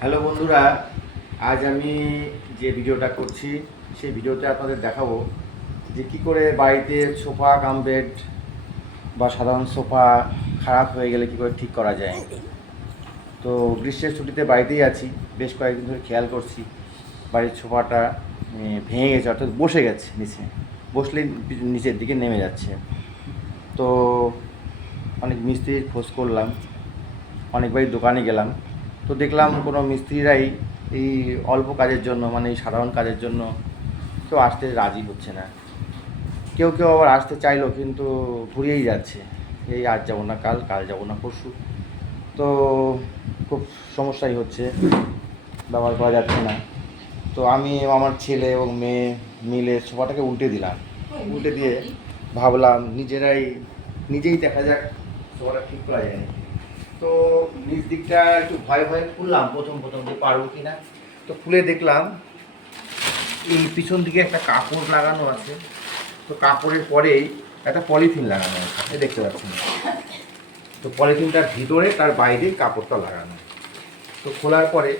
Hello বন্ধুরা, আজ আমি যে ভিডিওটা করছি সেই ভিডিওতে আপনাদের দেখাবো যে কী করে বাড়িতে সোফা কাম বেড বা সাধারণ সোফা খারাপ হয়ে গেলে কী করে ঠিক করা যায়। তো গ্রীষ্মের ছুটিতে বাড়িতেই আছি, বেশ কয়েকদিন ধরে খেয়াল করছি বাড়ির সোফাটা ভেঙে গেছে, অর্থাৎ বসে গেছে, বসলেই নিচের দিকে নেমে যাচ্ছে। তো অনেক মিস্ত্রির খোঁজ করলাম, অনেকবারই দোকানে গেলাম, তো দেখলাম কোনো মিস্ত্রিরাই এই অল্প কাজের জন্য, মানে এই সাধারণ কাজের জন্য কেউ আসতে রাজি হচ্ছে না। কেউ কেউ আবার আসতে চাইলো কিন্তু ঘুরিয়েই যাচ্ছে, এই আজ যাবো না কাল, কাল যাবো না পরশু। তো খুব সমস্যাই হচ্ছে, ব্যবহার করা যাচ্ছে না। তো আমি আমার ছেলে এবং মেয়ে মিলে সোফাটাকে উল্টে দিলাম। উল্টে দিয়ে ভাবলাম নিজেই দেখা যাক সোফাটা ঠিক করা যায় না। তো নিচ দিকটা একটু ভয়ে ভয়ে খুললাম প্রথম যে পারবো কি না। তো খুলে দেখলাম এই পিছন দিকে একটা কাপড় লাগানো আছে। তো কাপড়ের পরেই একটা পলিথিন লাগানো আছে, এই দেখতে পাচ্ছেন। তো পলিথিনটার ভিতরে তার বাইরে কাপড়টা লাগানো। তো খোলার পরে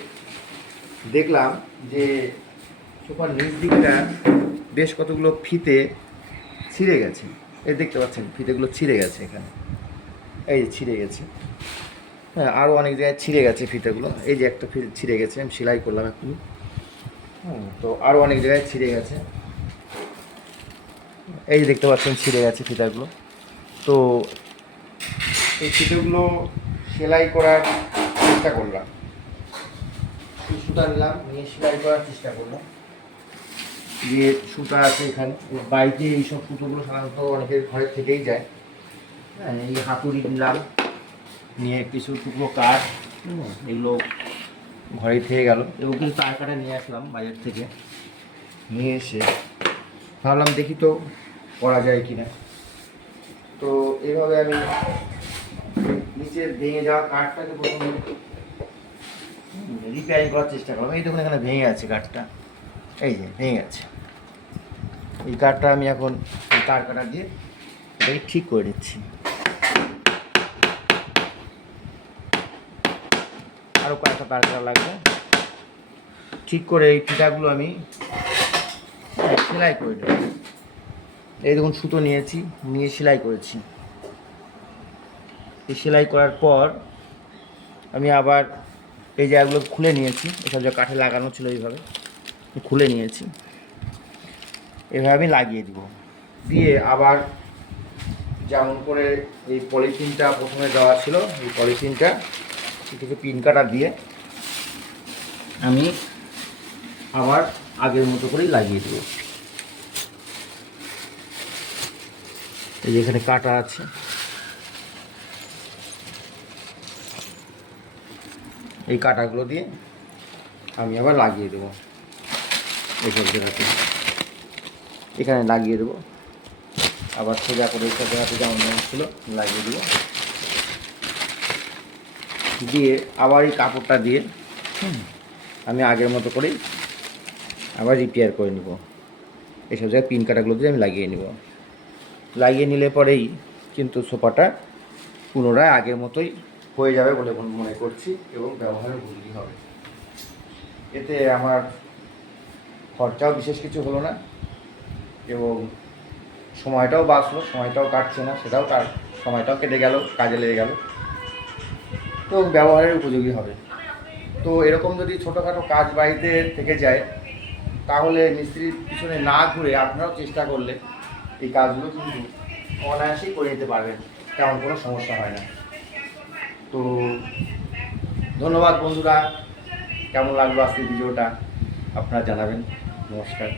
দেখলাম যে সোফার নিচ দিকটা বেশ কতগুলো ফিতে ছিঁড়ে গেছে। এই দেখতে পাচ্ছেন ফিতেগুলো ছিঁড়ে গেছে, এখানে এই যে ছিঁড়ে গেছে। হ্যাঁ, আরও অনেক জায়গায় ছিঁড়ে গেছে ফিতেগুলো, এই যে একটা ফিতে ছিঁড়ে গেছে, আমি সেলাই করলাম একটু। তো আরও অনেক জায়গায় ছিঁড়ে গেছে, এই যে দেখতে পাচ্ছেন ছিঁড়ে গেছে ফিতাগুলো। তো এই ফিতেগুলো সেলাই করার চেষ্টা করলাম, সুতা নিলাম, নিয়ে সেলাই করার চেষ্টা করলাম। যে সুতা আছে এখানে, বাড়িতে এইসব সুতোগুলো সাধারণত অনেকের ঘরের থেকেই যায়। হ্যাঁ, এই হাতুড়ি নিলাম, নিয়ে কিছু টুকরো কাঠ, এগুলো ঘরে থেকে গেল, এবং কিছু তার কাটা নিয়ে আসলাম বাজার থেকে। নিয়ে এসে ভাবলাম দেখি তো করা যায় কি না। তো এইভাবে আমি নিচের ভেঙে যাওয়া কাঠটাকে প্রথমে রিপেয়ারিং করার চেষ্টা করলাম। এই দেখুন এখানে ভেঙে আছে কাঠটা, এই যে ভেঙে আছে। এই কাঠটা আমি এখন তার কাটা দিয়ে এটাকে ঠিক করে দিচ্ছি। আরও কয়েকটা তার কাটা লাগবে। ঠিক করে এই ফিতাগুলো আমি সেলাই করে দেবো। এই দেখুন সুতো নিয়েছি, নিয়ে সেলাই করেছি। এই সেলাই করার পর আমি আবার এই জায়গাগুলো খুলে নিয়েছি, এসব যা কাঠে লাগানো ছিল এইভাবে খুলে নিয়েছি। এভাবে আমি লাগিয়ে দিব, দিয়ে আবার যেমন করে এই পলিথিনটা প্রথমে দেওয়া ছিল, এই পলিথিনটা কিছু পিন কাটা দিয়ে আমি আবার আগের মতো করেই লাগিয়ে দেব। এই যে এখানে কাটা আছে, এই কাটাগুলো দিয়ে আমি আবার লাগিয়ে দেবো। এইসব জায়গাতে এখানে লাগিয়ে দেবো, আবার সোজা করে এইসব জায়গাতে যেমন যেমন ছিল লাগিয়ে দেবো। দিয়ে আবার এই কাপড়টা দিয়ে আমি আগের মতো করেই আবার রিপেয়ার করে নিব। এইসব জায়গায় পিন কাটাগুলো দিয়ে আমি লাগিয়ে নিব। লাগিয়ে নিলে পরেই কিন্তু সোফাটা পুনরায় আগের মতোই হয়ে যাবে বলে মনে করছি, এবং ব্যবহারের উপযোগী হবে। এতে আমার খরচাও বিশেষ কিছু হলো না, এবং সময়টাও বাঁচলো, সময়টাও কাটছে না, সেটাও তার সময়টাও কেটে গেল, কাজে লেগে গেল, তো ব্যবহারের উপযোগী হবে। তো এরকম যদি ছোটোখাটো কাজ বাড়িতে থেকে যায়, তাহলে মিস্ত্রির পিছনে না ঘুরে আপনারাও চেষ্টা করলে এই কাজগুলো কিন্তু অনায়াসেই করে নিতে পারবেন, তেমন কোনো সমস্যা হয় না। তো ধন্যবাদ বন্ধুরা, কেমন লাগলো আজকের ভিডিওটা আপনারা জানাবেন। নমস্কার।